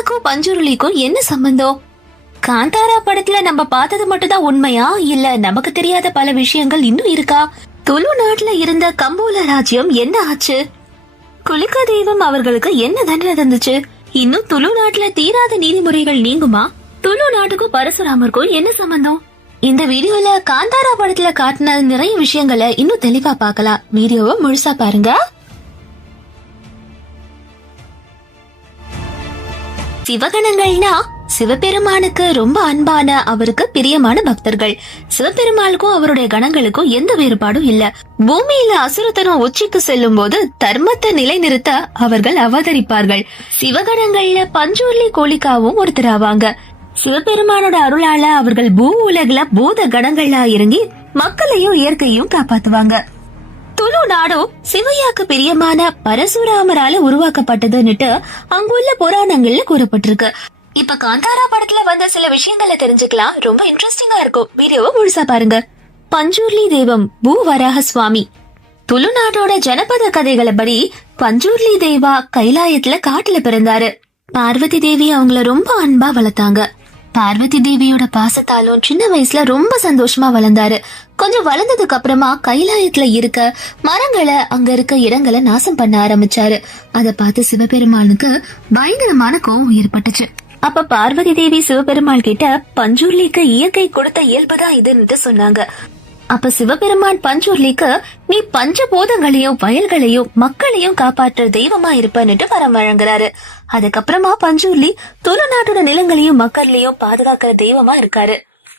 சிவையாக்கும் பஞ்சுருளிக்கும் என்ன சம்பந்தம்? காந்தாரா படத்துல நம்ம பார்த்தது மட்டும் தான் உண்மையா, இல்ல நமக்கு தெரியாத பல விஷயங்கள் இன்னும் இருக்கா? துளு நாட்டுல இருந்த கம்போல ராஜ்யம் என்ன ஆச்சு? குலிகா தெய்வம் அவர்களுக்கு என்ன தண்டனை தந்துச்சு? இன்னும் துளு நாட்டுல தீராத நீதிமுறைகள் நீங்குமா? துளு நாட்டுக்கும் பரசுராமருக்கும் என்ன சம்பந்தம்? இந்த வீடியோல காந்தாரா படத்துல காட்டின நிறைய விஷயங்களை இன்னும் தெளிவா பார்க்கலாம். வீடியோவை முழுசா பாருங்க. சிவகணங்கள்னா சிவபெருமானுக்கு ரொம்ப அன்பான, அவருக்கு பிரியமான பக்தர்கள். சிவபெருமானுக்கும் அவருடைய கணங்களுக்கும் எந்த வேறுபாடும் இல்ல. பூமியில அசுரத்தனம் உச்சிக்கு செல்லும் போது தர்மத்தை நிலைநிறுத்த அவர்கள் அவதரிப்பார்கள். சிவகணங்கள்ல பஞ்சுர்லி கோலிகாவும் ஒருத்தராவாங்க. சிவபெருமானோட அருளால அவர்கள் பூ உலகில பூத கணங்களா இறங்கி மக்களையும் இயற்கையும் காப்பாத்துவாங்க. துளு நாடும் சிவையாக்கு பிரியமான பரசுராமரால உருவாக்கப்பட்டதுன்னுட்டு அங்குள்ள புராணங்கள்ல கூறப்பட்டிருக்கு. இப்ப காந்தாரா படத்துல வந்த சில விஷயங்களை தெரிஞ்சுக்கலாம். ரொம்ப இன்ட்ரெஸ்டிங்கா இருக்கும். வீடியோவை முழுசா பாருங்க. பஞ்சுர்லி தெய்வம் பூவராக சுவாமி. துளு நாட்டோட ஜனபத கதைகளை படி பஞ்சுர்லி தேவா கைலாயத்துல காட்டுல பிறந்தாரு. பார்வதி தேவி அவங்கள ரொம்ப அன்பா வளர்த்தாங்க. பார்வதி தேவியோட பாசத்தாலும் சின்ன வயசுல ரொம்ப சந்தோஷமா வளர்ந்தாரு. கொஞ்சம் வளர்ந்ததுக்கு அப்புறமா கைலாயத்துல இருக்க மரங்களை, அங்க இருக்க இடங்களை நாசம் பண்ண ஆரம்பிச்சாரு. அத பார்த்து சிவபெருமானுக்கு பயங்கரமான கோபம் ஏற்பட்டுச்சு. அப்ப பார்வதி தேவி சிவபெருமாள் கிட்ட பஞ்சுர்லிக்கு இயற்கை கொடுத்த இயல்புதான் இதுன்னு சொன்னாங்க. அப்ப சிவபெருமான் பஞ்சுர்லிக்கு, நீ பஞ்சபூதங்களையும் வயல்களையும் மக்களையும் காப்பாற்ற தெய்வமா இருப்பன்னுட்டு வரம் வழங்குறாரு. அதுக்கப்புறமா பஞ்சுர்லி துளு நாட்டோட நிலங்களையும் மக்களையும் பாதுகாக்கிற தெய்வமா இருக்காரு.